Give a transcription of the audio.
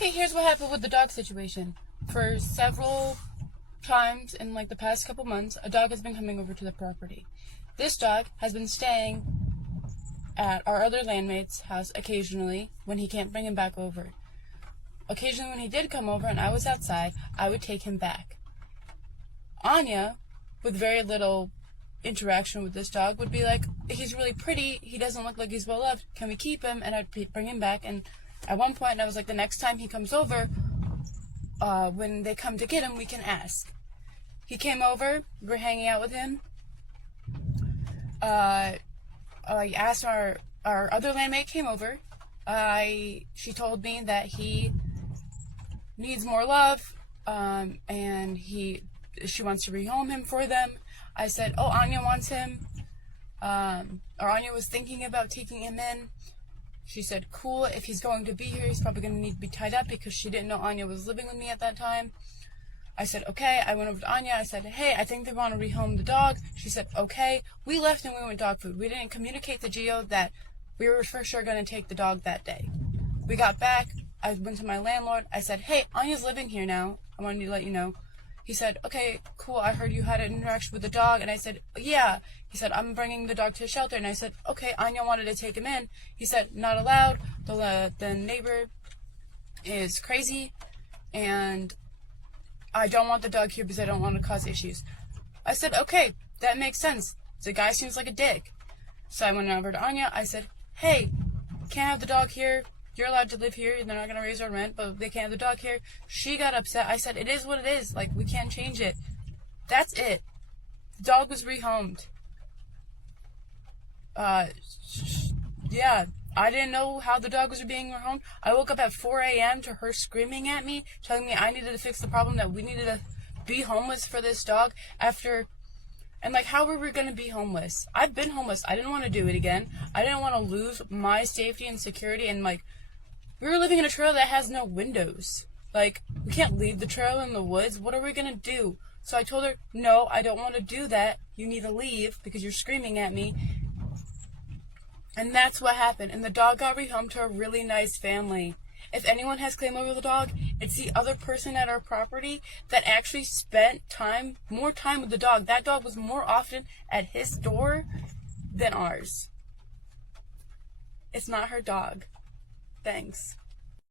Okay, here's what happened with the dog situation. For several times in like the past couple months, a dog has been coming over to the property. This dog has been staying at our other landmate's house occasionally when he can't bring him back over. Occasionally when he did come over and I was outside, I would take him back. Anya, with very little interaction with this dog, would be like, he's really pretty, he doesn't look like he's well loved, can we keep him? And I'd bring him back, and at one point I was like, the next time he comes over, when they come to get him, we can ask. He came over, we were hanging out with him. I asked our other landmate came over. She told me that he needs more love, and she wants to rehome him for them. I said, oh, Anya wants him, or Anya was thinking about taking him in. She said, cool, if he's going to be here, he's probably going to need to be tied up, because she didn't know Anya was living with me at that time. I said, okay. I went over to Anya. I said, hey, I think they want to rehome the dog. She said, okay. We left and we went dog food. We didn't communicate to Gio that we were for sure going to take the dog that day. We got back. I went to my landlord. I said, hey, Anya's living here now. I wanted to let you know. He said, okay, cool. I heard you had an interaction with the dog. And I said, yeah. He said, I'm bringing the dog to a shelter. And I said, okay, Anya wanted to take him in. He said, not allowed. The neighbor is crazy. And I don't want the dog here because I don't want to cause issues. I said, okay, that makes sense. The guy seems like a dick. So I went over to Anya. I said, hey, can't have the dog here. You're allowed to live here. They're not going to raise our rent, but they can't have the dog here. She got upset. I said, it is what it is. Like, we can't change it. That's it. The dog was rehomed. Yeah, I didn't know how the dog was being rehomed. I woke up at 4 a.m. to her screaming at me, telling me I needed to fix the problem, that we needed to be homeless for this dog after... And, like, how were we going to be homeless? I've been homeless. I didn't want to do it again. I didn't want to lose my safety and security, and, like, we were living in a trailer that has no windows. Like, we can't leave the trailer in the woods. What are we going to do? So I told her, no, I don't want to do that. You need to leave because you're screaming at me. And that's what happened. And the dog got rehomed to a really nice family. If anyone has claim over the dog, it's the other person at our property that actually spent more time with the dog. That dog was more often at his door than ours. It's not her dog. Thanks.